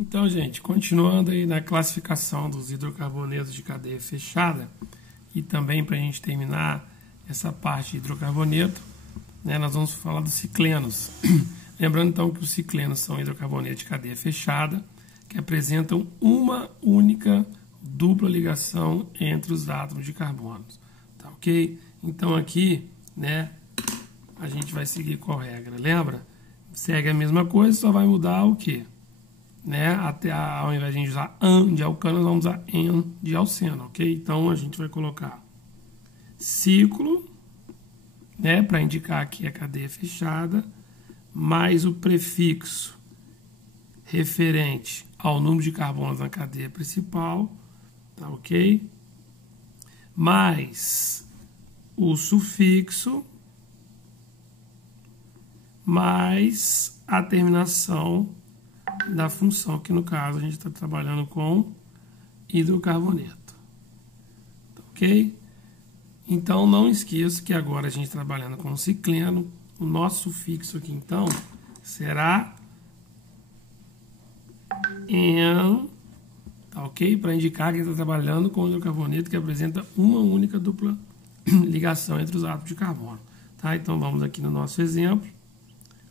Então, gente, continuando aí na classificação dos hidrocarbonetos de cadeia fechada, e também para a gente terminar essa parte de hidrocarboneto, né, nós vamos falar dos ciclenos. Lembrando então que os ciclenos são hidrocarbonetos de cadeia fechada, que apresentam uma única dupla ligação entre os átomos de carbono. Tá ok? Então aqui, né, a gente vai seguir qual regra? Lembra? Segue a mesma coisa, só vai mudar o quê? Né? Ao invés de a gente usar AN de alcano, nós vamos usar EN de alceno, ok? Então a gente vai colocar ciclo, né, para indicar aqui a cadeia fechada, mais o prefixo referente ao número de carbonos na cadeia principal, tá ok? Mais o sufixo, mais a terminação da função, que no caso a gente está trabalhando com hidrocarboneto, tá ok? Então não esqueça que agora a gente trabalhando com cicleno, o nosso sufixo aqui então será EN, tá ok? Para indicar que está trabalhando com hidrocarboneto que apresenta uma única dupla ligação entre os átomos de carbono, tá? Então vamos aqui no nosso exemplo,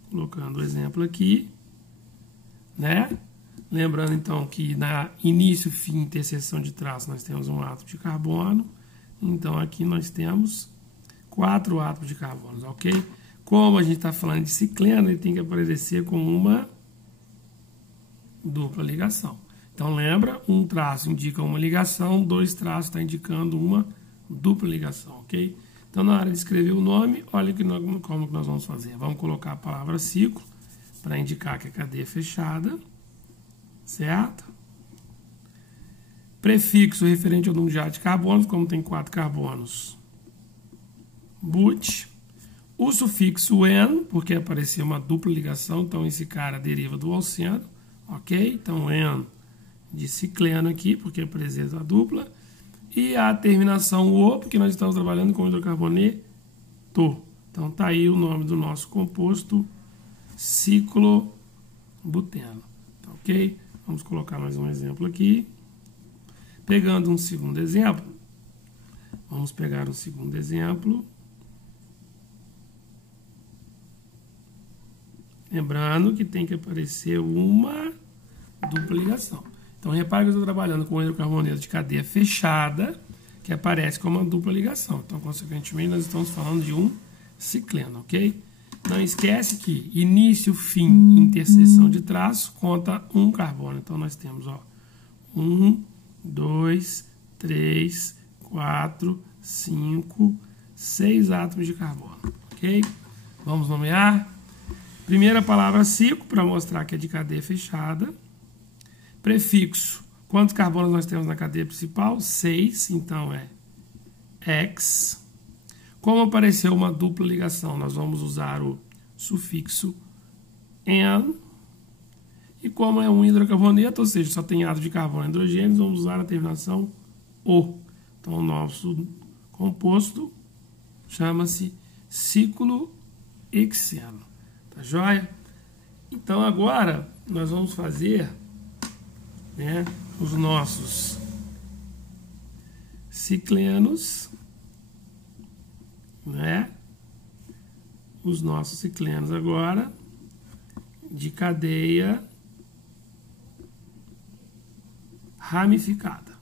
colocando o exemplo aqui, né? Lembrando então que na início, fim, interseção de traço nós temos um átomo de carbono. Então aqui nós temos 4 átomos de carbono, ok? Como a gente está falando de cicleno, ele tem que aparecer com uma dupla ligação. Então lembra, um traço indica uma ligação, 2 traços está indicando uma dupla ligação, ok? Então na hora de escrever o nome, olha como que nós vamos fazer. Vamos colocar a palavra ciclo para indicar que a cadeia é fechada, certo? Prefixo referente ao número de átomos de carbono, como tem 4 carbonos, but. O sufixo en, porque apareceu uma dupla ligação, então esse cara deriva do alceno, ok? Então en de cicleno aqui, porque apresenta a dupla. E a terminação o, porque nós estamos trabalhando com hidrocarboneto. Então tá aí o nome do nosso composto, ciclobuteno, tá ok? Vamos colocar mais um exemplo aqui. Pegando um segundo exemplo, vamos pegar um segundo exemplo. Lembrando que tem que aparecer uma dupla ligação. Então repare que eu estou trabalhando com hidrocarboneto de cadeia fechada, que aparece como uma dupla ligação. Então, consequentemente, nós estamos falando de um cicleno, ok? Não esquece que início, fim, interseção de traço conta um carbono. Então nós temos, ó, 1, 2, 3, 4, 5, 6 átomos de carbono, ok? Vamos nomear. Primeira palavra ciclo, para mostrar que é de cadeia fechada. Prefixo, quantos carbonos nós temos na cadeia principal? 6, então é X. Como apareceu uma dupla ligação, nós vamos usar o sufixo N. E como é um hidrocarboneto, ou seja, só tem átomo de carbono e hidrogênio, vamos usar a terminação O. Então, o nosso composto chama-se ciclohexeno. Tá joia? Então, agora, nós vamos fazer, né, os nossos ciclenos, né? Os nossos ciclenos agora de cadeia ramificada.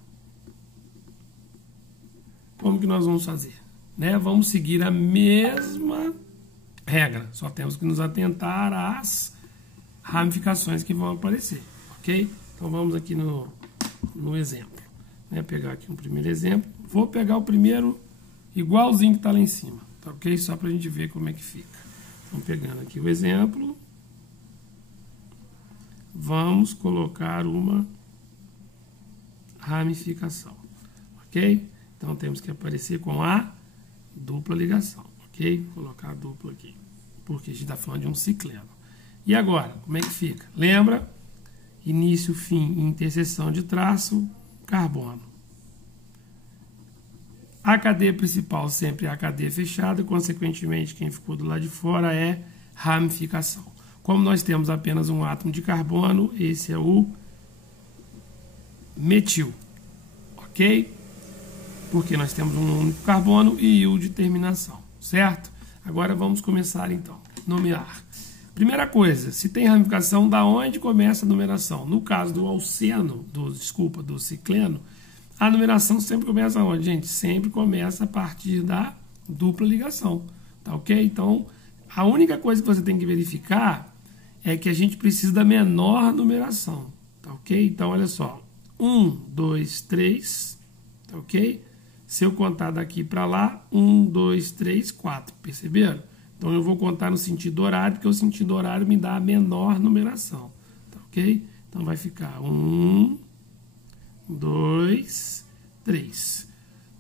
Como que nós vamos fazer? Né? Vamos seguir a mesma regra, só temos que nos atentar às ramificações que vão aparecer, ok? Então vamos aqui no exemplo, né? Pegar aqui um primeiro exemplo. Vou pegar o primeiro igualzinho que está lá em cima, tá ok? Só para a gente ver como é que fica. Então, pegando aqui o exemplo, vamos colocar uma ramificação, ok? Então, temos que aparecer com a dupla ligação, ok? Vou colocar a dupla aqui, porque a gente está falando de um cicleno. E agora, como é que fica? Lembra? Início, fim, interseção de traço, carbono. A cadeia principal sempre é a cadeia fechada, consequentemente, quem ficou do lado de fora é ramificação. Como nós temos apenas um átomo de carbono, esse é o metil, ok? Porque nós temos um único carbono e íon de terminação, certo? Agora vamos começar então, nomear. Primeira coisa, se tem ramificação, da onde começa a numeração? No caso do alceno, do cicleno, a numeração sempre começa onde, gente? Sempre começa a partir da dupla ligação, tá ok? Então, a única coisa que você tem que verificar é que a gente precisa da menor numeração, tá ok? Então, olha só, 1, 2, 3, tá ok? Se eu contar daqui para lá, 1, 2, 3, 4, perceberam? Então, eu vou contar no sentido horário, porque o sentido horário me dá a menor numeração, tá ok? Então, vai ficar 1, 2, 3,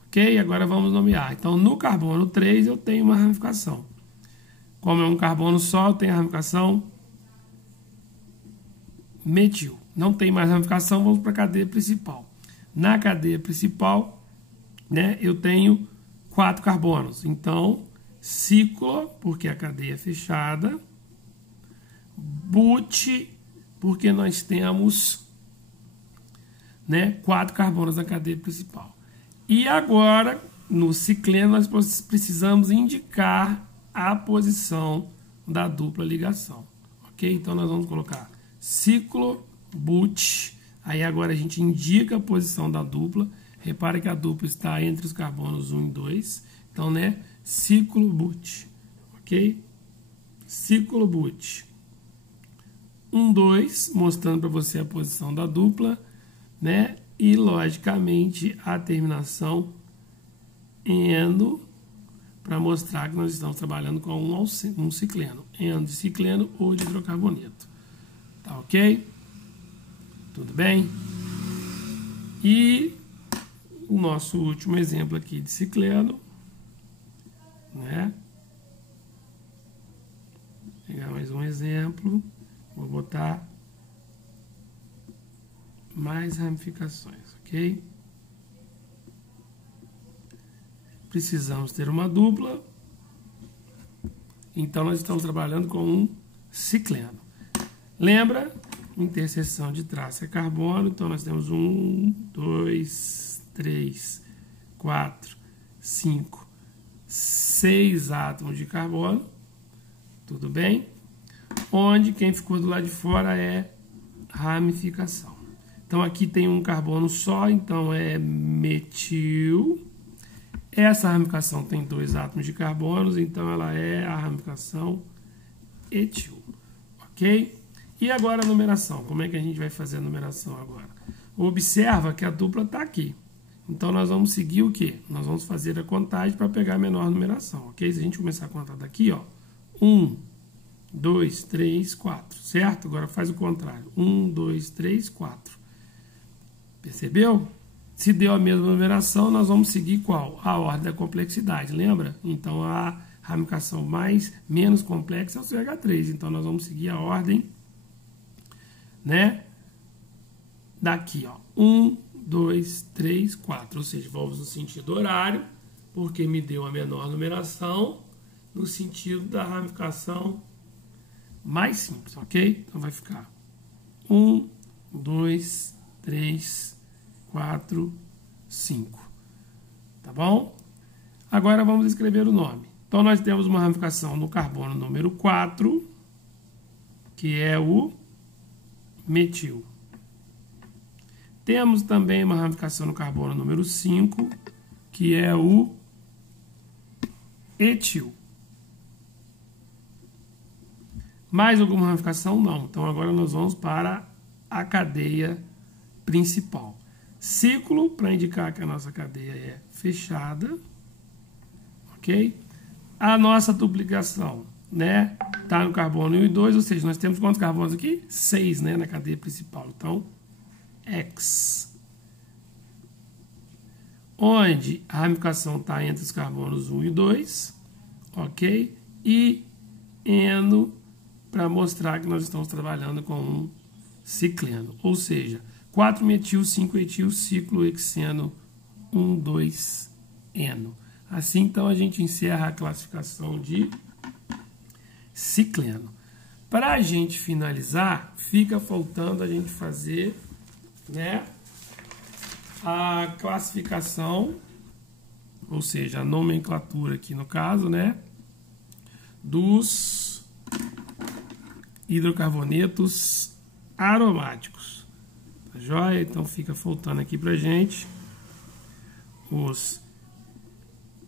ok? Agora vamos nomear. Então, no carbono 3, eu tenho uma ramificação. Como é um carbono só, eu tenho a ramificação metil. Não tem mais ramificação, vamos para a cadeia principal. Na cadeia principal, né, eu tenho 4 carbonos. Então, ciclo, porque a cadeia é fechada. But, porque nós temos, né, 4 carbonos na cadeia principal. E agora, no cicleno, nós precisamos indicar a posição da dupla ligação. Ok? Então, nós vamos colocar ciclo, but. Aí, agora, a gente indica a posição da dupla. Repare que a dupla está entre os carbonos 1 e 2. Então, né? Ciclo but. Ok? Ciclo but. 1, 2, mostrando para você a posição da dupla, né? E, logicamente, a terminação endo, para mostrar que nós estamos trabalhando com um cicleno. Endo de cicleno ou de hidrocarboneto. Tá ok? Tudo bem? E o nosso último exemplo aqui de cicleno, né? Vou pegar mais um exemplo, vou botar mais ramificações, ok? Precisamos ter uma dupla, então nós estamos trabalhando com um cicleno. Lembra? Interseção de traço é carbono, então nós temos 1, 2, 3, 4, 5, 6 átomos de carbono, tudo bem? Onde quem ficou do lado de fora é ramificação. Então aqui tem um carbono só, então é metil. Essa ramificação tem 2 átomos de carbono, então ela é a ramificação etil, ok? E agora a numeração, como é que a gente vai fazer a numeração agora? Observa que a dupla está aqui. Então, nós vamos seguir o quê? Nós vamos fazer a contagem para pegar a menor numeração, ok? Se a gente começar a contar daqui, ó, 1, 2, 3, 4, certo? Agora faz o contrário, 1, 2, 3, 4. Percebeu? Se deu a mesma numeração, nós vamos seguir qual? A ordem da complexidade, lembra? Então, a ramificação menos complexa é o CH3. Então, nós vamos seguir a ordem, né? Daqui, ó, 1, 2, 3, 4. Ou seja, vamos no sentido horário, porque me deu a menor numeração, no sentido da ramificação mais simples, ok? Então, vai ficar 1, 2, 3, 4, 5. Tá bom? Agora vamos escrever o nome. Então, nós temos uma ramificação no carbono número 4, que é o metil. Temos também uma ramificação no carbono número 5, que é o etil. Mais alguma ramificação? Não. Então, agora nós vamos para a cadeia principal. Ciclo, para indicar que a nossa cadeia é fechada. Ok? A nossa duplicação, né? Está no carbono 1 e 2, ou seja, nós temos quantos carbonos aqui? 6, né? Na cadeia principal. Então, X. Onde a ramificação está entre os carbonos 1 e 2. Ok? E endo, para mostrar que nós estamos trabalhando com um cicleno. Ou seja, 4 metil, 5 etil, ciclo hexeno 1, 2, eno. Assim, então, a gente encerra a classificação de cicleno. Para a gente finalizar, fica faltando a gente fazer, né, a classificação, ou seja, a nomenclatura aqui no caso, né, dos hidrocarbonetos aromáticos. Tá joia? Então fica faltando aqui pra gente os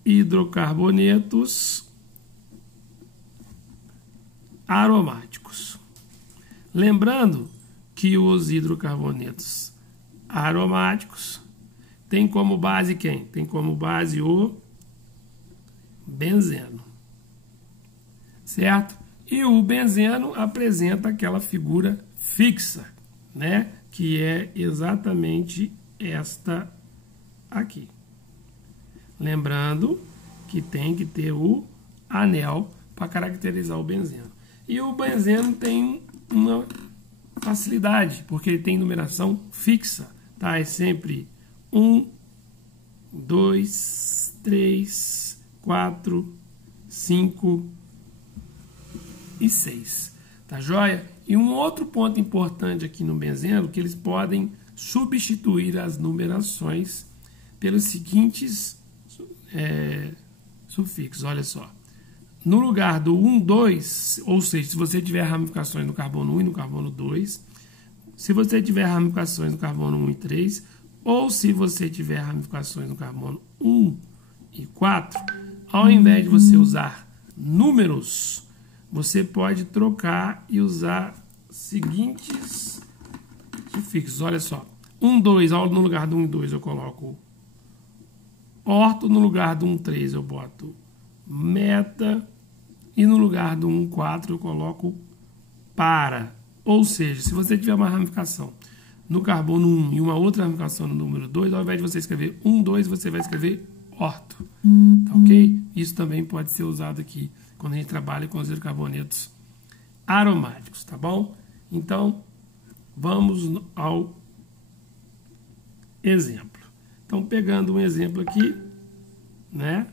hidrocarbonetos aromáticos. Lembrando que os hidrocarbonetos aromáticos têm como base quem? Tem como base o benzeno, certo? E o benzeno apresenta aquela figura fixa, né? Que é exatamente esta aqui. Lembrando que tem que ter o anel para caracterizar o benzeno. E o benzeno tem uma facilidade, porque ele tem numeração fixa, tá? É sempre 1, 2, 3, 4, 5 e 6, tá joia? E um outro ponto importante aqui no benzeno, que eles podem substituir as numerações pelos seguintes sufixos, olha só. No lugar do 1, 2, ou seja, se você tiver ramificações no carbono 1 e no carbono 2, se você tiver ramificações no carbono 1 e 3, ou se você tiver ramificações no carbono 1 e 4, ao invés de você usar números, você pode trocar e usar seguintes sufixos. Olha só. 1, 2, no lugar do 1 e 2 eu coloco orto, no lugar do 1, 3 eu boto meta e no lugar do 1, 4 eu coloco para. Ou seja, se você tiver uma ramificação no carbono 1 e uma outra ramificação no número 2, ao invés de você escrever 1, 2, você vai escrever orto. Tá ok? Isso também pode ser usado aqui quando a gente trabalha com os hidrocarbonetos aromáticos, tá bom? Então, vamos ao exemplo. Então, pegando um exemplo aqui, né?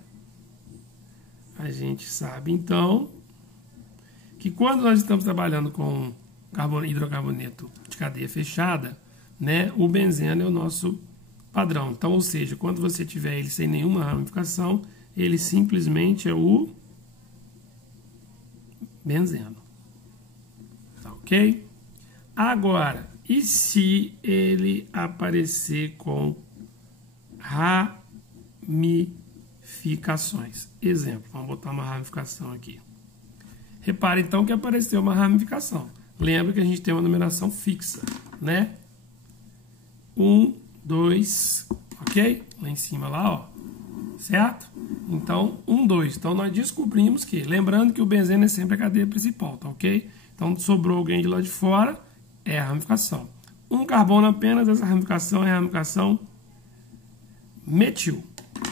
A gente sabe, então, que quando nós estamos trabalhando com hidrocarboneto de cadeia fechada, né? O benzeno é o nosso padrão. Então, ou seja, quando você tiver ele sem nenhuma ramificação, ele simplesmente é o benzeno. Tá ok? Agora, e se ele aparecer com ramificações? Exemplo, vamos botar uma ramificação aqui. Repare então que apareceu uma ramificação. Lembra que a gente tem uma numeração fixa, né? 1, 2, ok? Lá em cima, lá, ó. Certo? Então, 1, 2. Então, nós descobrimos que, lembrando que o benzeno é sempre a cadeia principal, tá ok? Então, sobrou alguém de lá de fora, é a ramificação. Um carbono apenas, essa ramificação é a ramificação metil.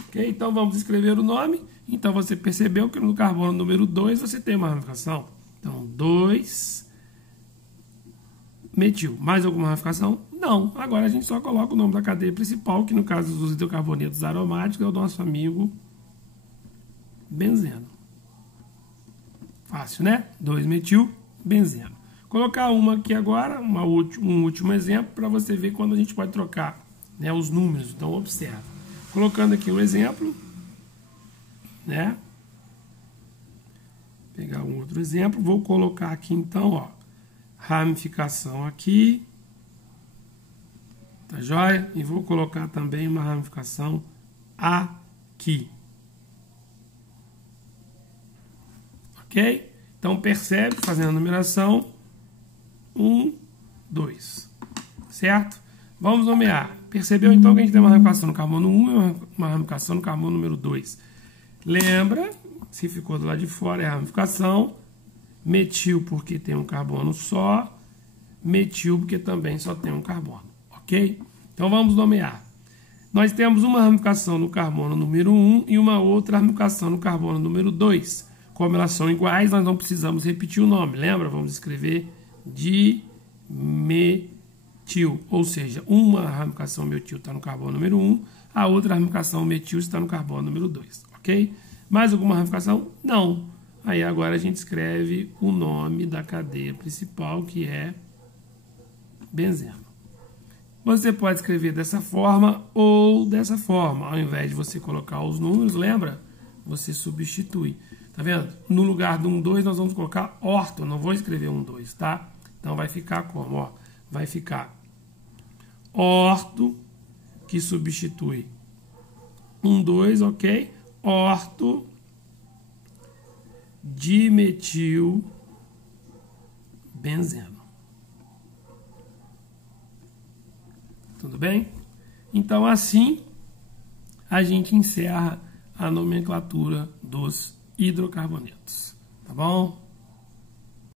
Ok? Então, vamos escrever o nome. Então, você percebeu que no carbono número 2 você tem uma ramificação. Então, 2 metil. Mais alguma ramificação? Não. Agora a gente só coloca o nome da cadeia principal, que no caso dos hidrocarbonetos aromáticos é o nosso amigo benzeno. Fácil, né? 2-metil, benzeno. Colocar uma aqui agora, um último exemplo, para você ver quando a gente pode trocar, né, os números. Então, observa. Colocando aqui um exemplo, né? Pegar um outro exemplo. Vou colocar aqui, então, ó, ramificação aqui. Tá joia? E vou colocar também uma ramificação aqui. Ok? Então, percebe, fazendo a numeração, 1, 2. Certo? Vamos nomear. Percebeu, então, que a gente tem uma ramificação no carbono 1 e uma ramificação no carbono número 2. Lembra, se ficou do lado de fora, é a ramificação. Metil, porque tem um carbono só. Metil, porque também só tem um carbono. Ok? Então, vamos nomear. Nós temos uma ramificação no carbono número 1 e uma outra ramificação no carbono número 2. Como elas são iguais, nós não precisamos repetir o nome. Lembra? Vamos escrever dimetil. Ou seja, uma ramificação metil está no carbono número 1, a outra ramificação metil está no carbono número 2. Ok? Mais alguma ramificação? Não. Aí agora a gente escreve o nome da cadeia principal, que é benzeno. Você pode escrever dessa forma ou dessa forma. Ao invés de você colocar os números, lembra? Você substitui. Tá vendo? No lugar do 1, 2, nós vamos colocar orto. Não vou escrever 1, 2, tá? Então vai ficar como? Ó, vai ficar orto, que substitui 1, 2, ok? Orto dimetil benzeno. Tudo bem? Então, assim, a gente encerra a nomenclatura dos hidrocarbonetos. Tá bom?